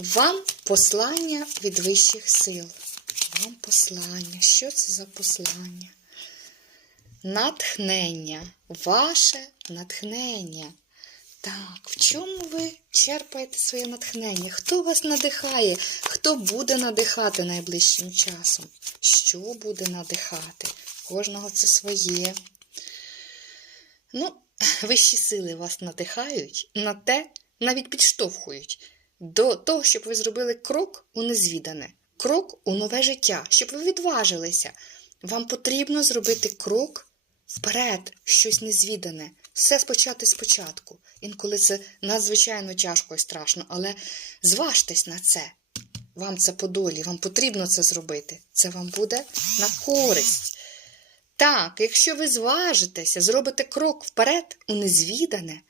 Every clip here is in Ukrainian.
Вам послання від вищих сил. Вам послання. Що це за послання? Натхнення. Ваше натхнення. Так, в чому ви черпаєте своє натхнення? Хто вас надихає? Хто буде надихати найближчим часом? Що буде надихати? Кожного це своє. Ну, вищі сили вас надихають на те, навіть підштовхують до того, щоб ви зробили крок у незвідане, крок у нове життя, щоб ви відважилися. Вам потрібно зробити крок вперед, щось незвідане, все спочати спочатку. Інколи це надзвичайно тяжко і страшно, але зважтесь на це. Вам це по долі, вам потрібно це зробити. Це вам буде на користь. Так, якщо ви зважитеся, зробите крок вперед у незвідане,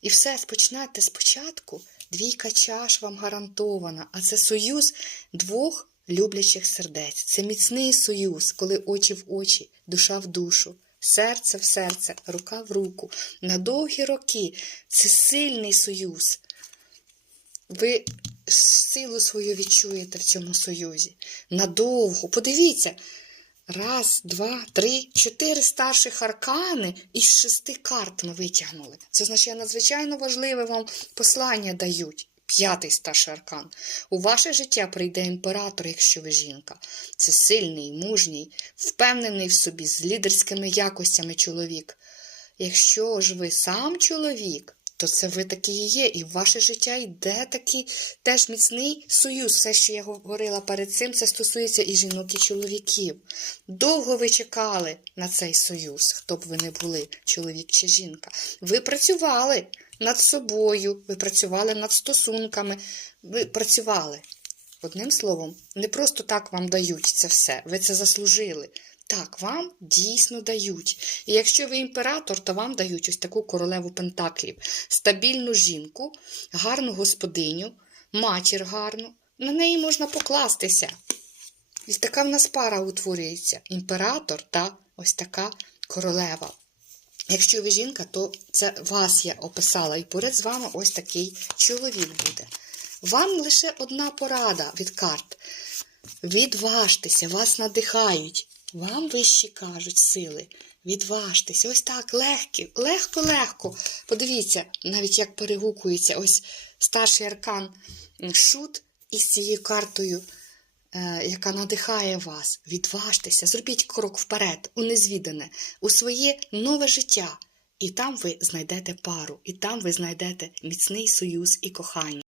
і все спочнете спочатку, двійка чаш вам гарантована, а це союз двох люблячих сердець. Це міцний союз, коли очі в очі, душа в душу, серце в серце, рука в руку. На довгі роки це сильний союз. Ви силу свою відчуєте в цьому союзі. Надовго. Подивіться. Раз, два, три, чотири старших аркани із шести карт ми витягнули. Це означає надзвичайно важливе вам послання дають. П'ятий старший аркан. У ваше життя прийде імператор, якщо ви жінка. Це сильний, мужній, впевнений в собі, з лідерськими якостями чоловік. Якщо ж ви сам чоловік, то це ви такий і є, і ваше життя йде такий теж міцний союз. Все, що я говорила перед цим, це стосується і жінок, і чоловіків. Довго ви чекали на цей союз, хто б ви не були, чоловік чи жінка. Ви працювали над собою, ви працювали над стосунками, ви працювали. Одним словом, не просто так вам дають це все, ви це заслужили. Так, вам дійсно дають. І якщо ви імператор, то вам дають ось таку королеву пентаклів, стабільну жінку, гарну господиню, матір гарну. На неї можна покластися. І така в нас пара утворюється: імператор та ось така королева. Якщо ви жінка, то це вас я описала, і поряд з вами ось такий чоловік буде. Вам лише одна порада від карт. Відважтеся, вас надихають. Вам вищі кажуть сили. Відважтеся. Ось так, легко, легко, легко. Подивіться, навіть як перегукується ось старший аркан шут із цією картою, е, яка надихає вас. Відважтеся, зробіть крок вперед, у незвідане, у своє нове життя. І там ви знайдете пару, і там ви знайдете міцний союз і кохання.